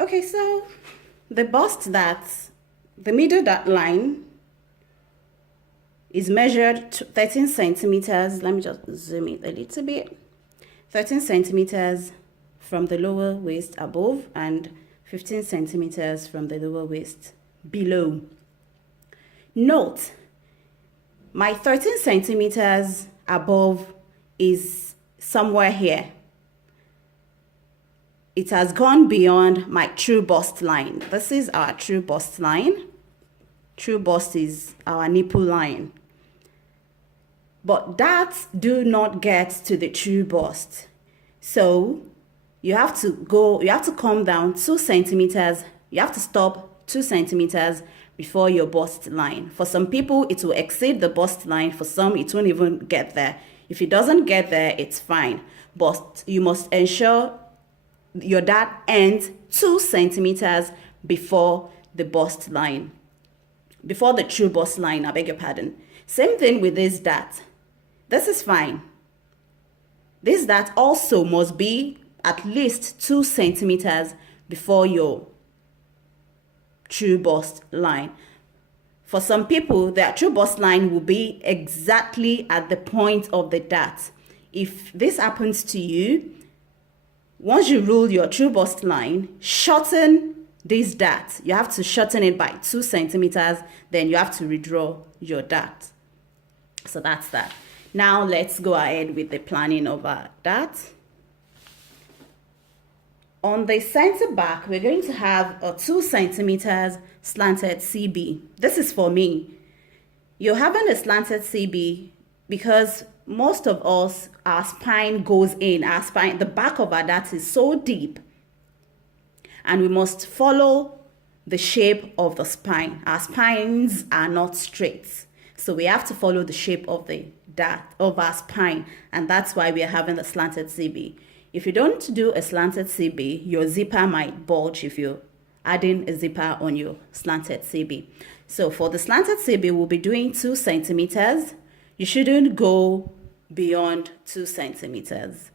Okay, so the middle dart line is measured to 13 centimeters. Let me just zoom it a little bit. 13 centimeters from the lower waist above and 15 centimeters from the lower waist below. Note, my 13 centimeters above is somewhere here. It has gone beyond my true bust line. This is our true bust line. True bust is our nipple line. But darts do not get to the true bust. So you have to come down 2 centimeters. You have to stop 2 centimeters before your bust line. For some people, it will exceed the bust line. For some, it won't even get there. If it doesn't get there, it's fine. But you must ensure your dart ends 2 centimeters before the bust line. Before the true bust line, I beg your pardon. Same thing with this dart. This is fine. This dart also must be at least 2 centimeters before your true bust line. For some people, their true bust line will be exactly at the point of the dart. If this happens to you, once you rule your true bust line, shorten this dart. You have to shorten it by 2 centimeters, then you have to redraw your dart. So that's that. Now let's go ahead with the planning of our dart. On the center back, we're going to have a 2 centimeters slanted CB. This is for me. You're having a slanted CB because most of us, our spine goes in. The back of our dart is so deep. And we must follow the shape of the spine. Our spines are not straight. So we have to follow the shape of our spine. And that's why we are having the slanted CB. If you don't do a slanted CB, your zipper might bulge if you're adding a zipper on your slanted CB. So for the slanted CB, we'll be doing 2 centimeters. You shouldn't go beyond 2 centimeters.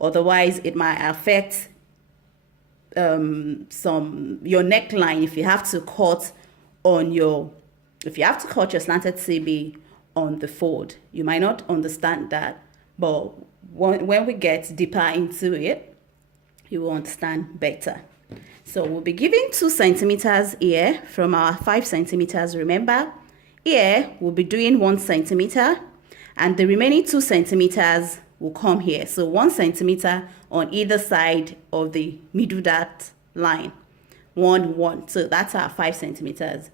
Otherwise, it might affect your neckline if you have to cut your slanted CB on the fold. You might not understand that, but when we get deeper into it, you will understand better. So we'll be giving 2 centimeters here from our 5 centimeters. Remember, here we'll be doing 1 centimeter, and the remaining 2 centimeters will come here. So 1 centimeter on either side of the middle dart line. 1, 1. So that's our 5 centimeters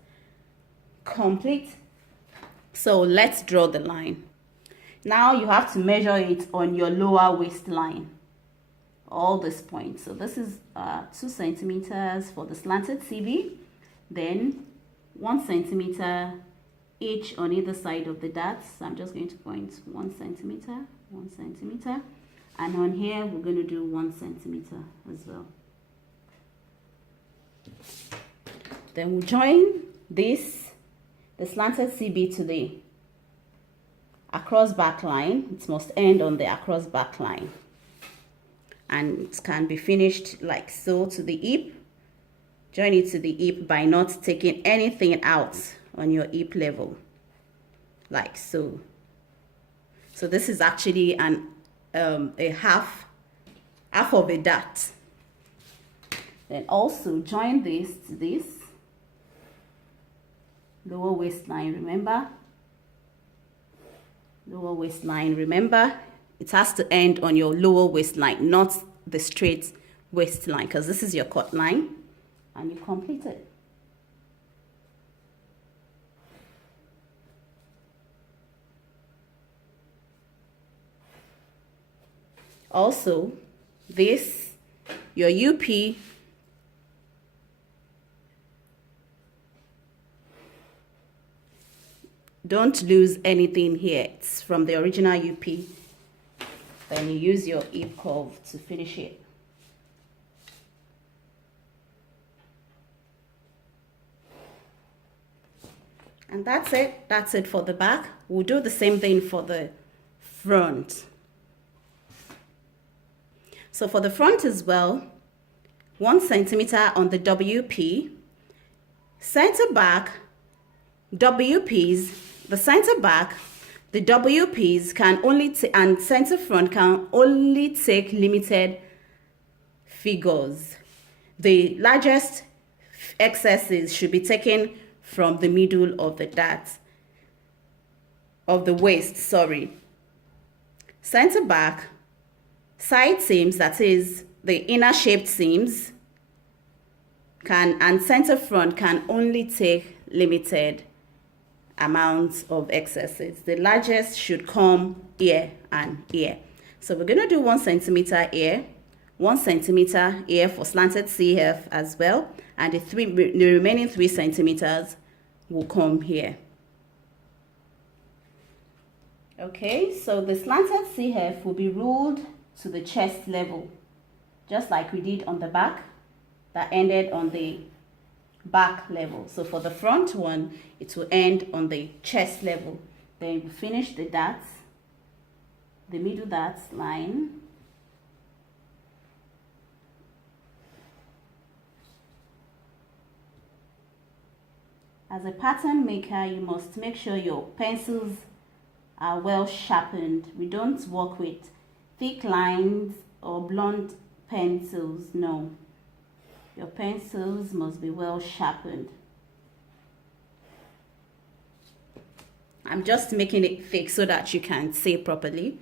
complete. So let's draw the line. Now you have to measure it on your lower waistline. All these points. So this is 2 centimeters for the slanted CB. Then 1 centimeter each on either side of the darts. So I'm just going to point 1 centimeter, 1 centimeter. And on here, we're going to do 1 centimeter as well. Then we'll join the slanted CB to the across back line. It must end on the across back line. And it can be finished like so to the hip. Join it to the hip by not taking anything out on your hip level, like so. So this is actually a half of a dart. Then also join this to this lower waistline. Remember, lower waistline. Remember, it has to end on your lower waistline, not the straight waistline, because this is your cut line, and you complete it. Also, your UP, don't lose anything here. It's from the original UP. Then you use your hip curve to finish it. And that's it. That's it for the back. We'll do the same thing for the front. So for the front as well, 1 centimeter on the WP. Center back, WPs, the center back, the WPs can only and center front can only take limited figures. The largest excesses should be taken from the middle of the dart, of the waist, sorry. Center back, side seams, that is the inner shaped seams, and center front can only take limited amounts of excesses. The largest should come here and here. So we're going to do 1 centimeter here, 1 centimeter here for slanted CF as well, and the remaining 3 centimeters will come here. Okay, so the slanted CF will be ruled to the chest level, just like we did on the back, that ended on the back level. So for the front one, it will end on the chest level. Then we finish the darts, the middle darts line. As a pattern maker, you must make sure your pencils are well sharpened. We don't work with thick lines or blunt pencils, no. Your pencils must be well sharpened. I'm just making it thick so that you can see properly.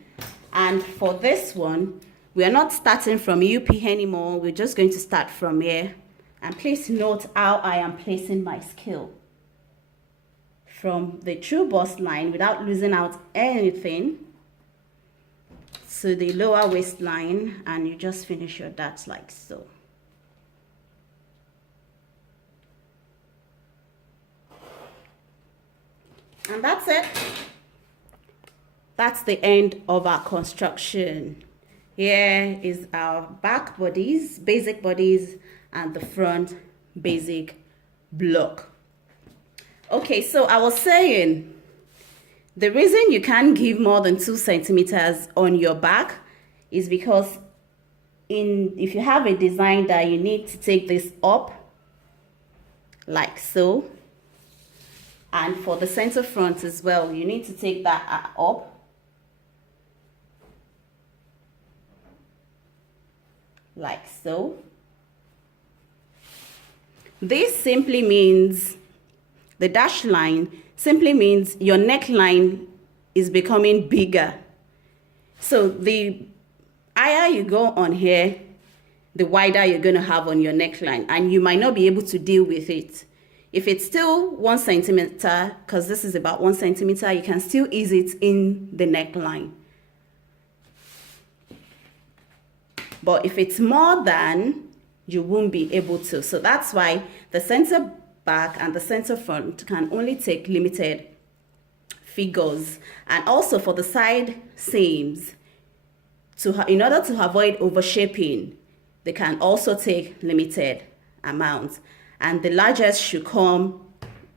And for this one, we are not starting from UP anymore. We're just going to start from here. And please note how I am placing my scale. From the true bust line without losing out anything to the lower waistline, and you just finish your darts like so. And that's it. That's the end of our construction. Here is our back bodies, basic bodies, and the front basic block. Okay, so I was saying, the reason you can't give more than 2 centimeters on your back is because if you have a design that you need to take this up, like so, and for the center front as well, you need to take that up, like so. This simply means, the dashed line simply means your neckline is becoming bigger. So the higher you go on here, the wider you're going to have on your neckline, and you might not be able to deal with it. If it's still 1 centimeter, because this is about 1 centimeter, you can still ease it in the neckline. But if it's more than, you won't be able to. So that's why the center back and the center front can only take limited figures. And also for the side seams, in order to avoid overshaping, they can also take limited amounts. And the largest should come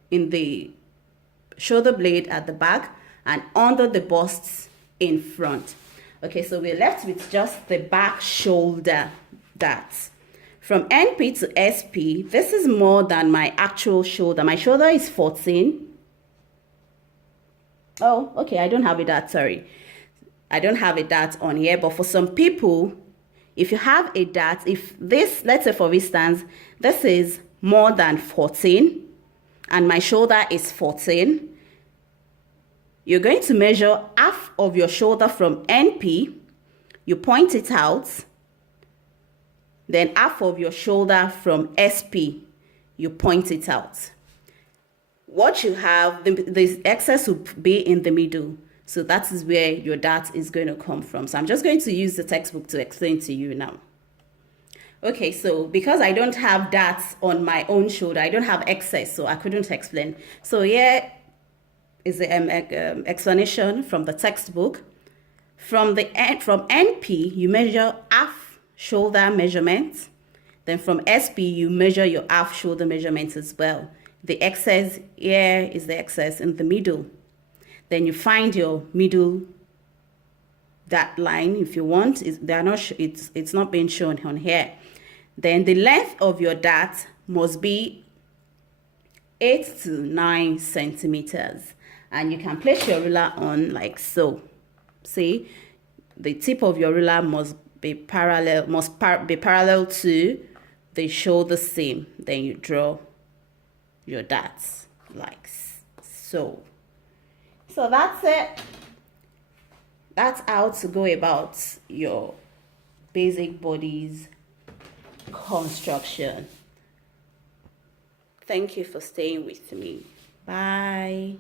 in the shoulder blade at the back and under the busts in front. Okay, so we're left with just the back shoulder darts. From NP to SP, this is more than my actual shoulder. My shoulder is 14. Oh, okay, I don't have a dart, sorry. I don't have a dart on here, but for some people, if you have a dart, if this, let's say for instance, this is more than 14, and my shoulder is 14, you're going to measure half of your shoulder from NP, you point it out, then half of your shoulder from SP, you point it out. What you have, the excess will be in the middle. So that is where your dart is going to come from. So I'm just going to use the textbook to explain to you now. Okay, so because I don't have darts on my own shoulder, I don't have excess, so I couldn't explain. So here is the explanation from the textbook. From NP, you measure half shoulder measurement. Then from SP, you measure your half shoulder measurement as well. The excess here is the excess in the middle. Then you find your middle dart line if you want. It's not being shown on here. Then the length of your dart must be 8 to 9 centimeters. And you can place your ruler on like so. See, the tip of your ruler must be parallel, be parallel to the shoulder seam. Then you draw your darts like so. So that's it. That's how to go about your basic bodice construction. Thank you for staying with me. Bye.